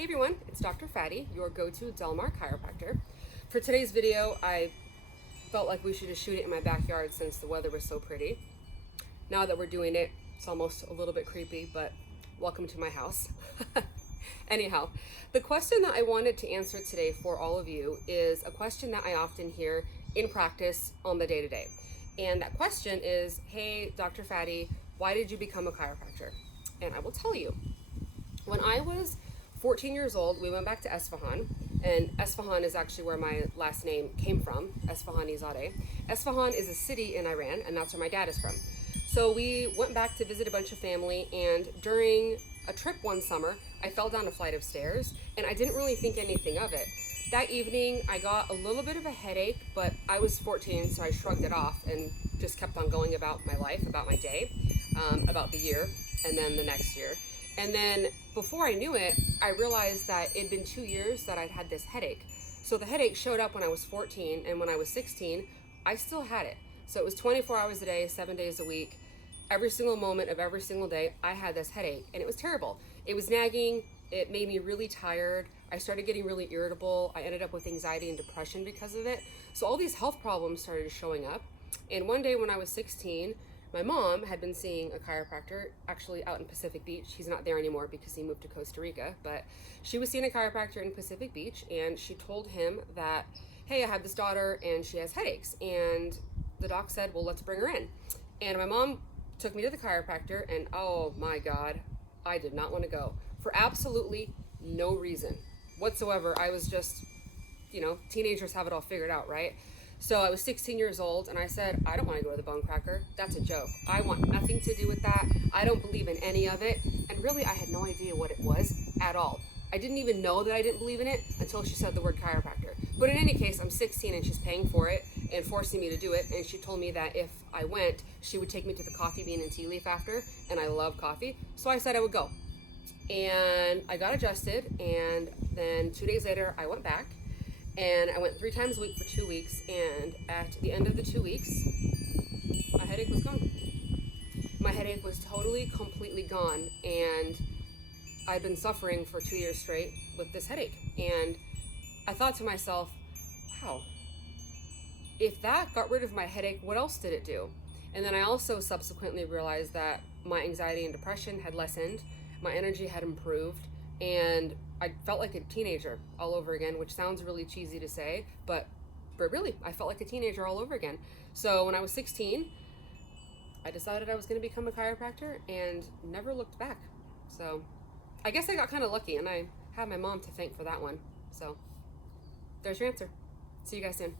Hey everyone, it's Dr. Fattie, your go-to Delmar chiropractor. For today's video, I felt like we should just shoot it in my backyard since the weather was so pretty. Now that we're doing it, it's almost a little bit creepy, but welcome to my house. Anyhow, the question that I wanted to answer today for all of you is a question that I often hear in practice on the day-to-day. And that question is, hey, Dr. Fattie, why did you become a chiropractor? And I will tell you. When I was 14 years old, we went back to Esfahan, and Esfahan is actually where my last name came from, Esfahanizadeh. Esfahan is a city in Iran, and that's where my dad is from. So we went back to visit a bunch of family, and during a trip one summer, I fell down a flight of stairs, and I didn't really think anything of it. That evening, I got a little bit of a headache, but I was 14, so I shrugged it off and just kept on going about my life, about my day, about the year, and then the next year. And then before I knew it, I realized that it'd been 2 years that I'd had this headache. So the headache showed up when I was 14, and when I was 16, I still had it. So it was 24 hours a day, 7 days a week. Every single moment of every single day, I had this headache, and it was terrible. It was nagging. It made me really tired. I started getting really irritable. I ended up with anxiety and depression because of it. So all these health problems started showing up. And one day when I was 16, my mom had been seeing a chiropractor, actually out in Pacific Beach. He's not there anymore because he moved to Costa Rica, but she was seeing a chiropractor in Pacific Beach, and she told him that, hey, I have this daughter and she has headaches. And the doc said, well, let's bring her in. And my mom took me to the chiropractor, and oh my God, I did not want to go for absolutely no reason whatsoever. I was just, teenagers have it all figured out, right? So I was 16 years old, and I said, I don't want to go to the bone cracker. That's a joke. I want nothing to do with that. I don't believe in any of it. And really, I had no idea what it was at all. I didn't even know that I didn't believe in it until she said the word chiropractor. But in any case, I'm 16 and she's paying for it and forcing me to do it. And she told me that if I went, she would take me to the coffee bean and tea leaf after. And I love coffee. So I said I would go. And I got adjusted. And then 2 days later, I went back. And I went 3 times a week for 2 weeks, and at the end of the 2 weeks, my headache was gone. My headache was totally, completely gone, and I'd been suffering for 2 years straight with this headache. And I thought to myself, wow, if that got rid of my headache, what else did it do? And then I also subsequently realized that my anxiety and depression had lessened, my energy had improved, and I felt like a teenager all over again, which sounds really cheesy to say, but really, I felt like a teenager all over again. So when I was 16, I decided I was going to become a chiropractor and never looked back. So I guess I got kind of lucky, and I have my mom to thank for that one. So there's your answer. See you guys soon.